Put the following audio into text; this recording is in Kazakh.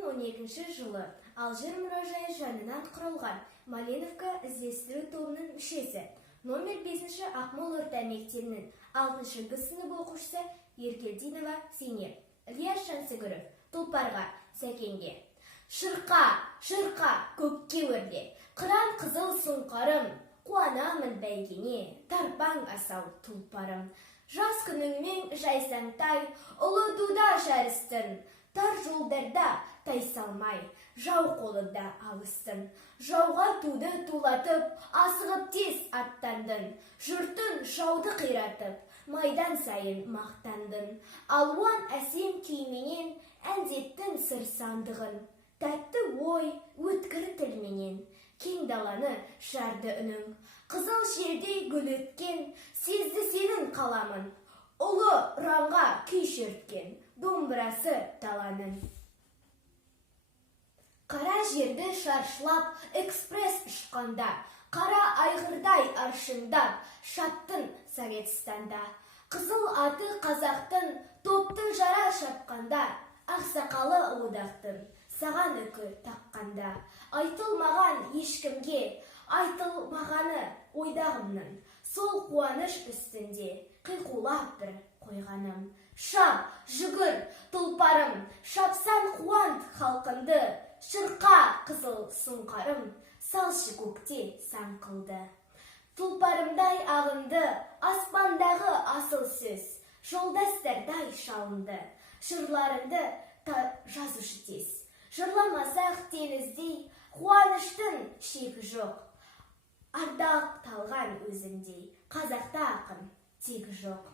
2012 жылы Алжир мұражайы жанынан құрылған Малиновка іздестіру тобының мүшесі, номер 5 Ақмол орта мектебінің 6 сынып оқушысы Еркелдинова Сенеп, Ильяс Жансүгіров Тұлпарға Сәкенге. Шырқа, шырқа, көкке өрде, қыран қызыл сұңқарым, қуанамын бәйгене, тарпаң асау тұлпарым. Жас күніңмен жайсаңтай, ұлы дуда жарыстың, тар жолдарда тайсалмай, жау қолында алыстың. Жауға туды тулатып, асығып тез аттандың, жұртын жауды қиратып, майдан сайын мақтандың. Алуан әсем күйменен әндеттің сыр сандығын, тәтті ой өткір тілменен, кең даланы жарды үнің. Қызыл жердей гүл өткен, сезді сенің қаламын, ұлы ұранға күй шерткен, домбырасы даланың. Қара жерді шаршылап, экспресс ұшқанда, қара айғырдай аршындап, шаттың Советстанда. Қызыл аты қазақтың, топты жара шапқанда, ақсақалы одақтың, саған үкі таққанда. Айтылмаған ешкімге, айтылмағаны ойдағымның, сол қуаныш үстінде қиқулап бір қойғаным. Шап, жүгір, тұлпарым, шапсан қуант халқынды, шырқа қызыл сұңқарым, салшы көкте сан қылды. Тұлпарымдай ағынды, аспандағы асыл сөз, жолдастардай шалынды, жырларынды жазушы тез. Жырламасақ теңіздей, қуаныштың шегі жоқ, ардақталған өзіңдей, қазақта ақын тегі жоқ.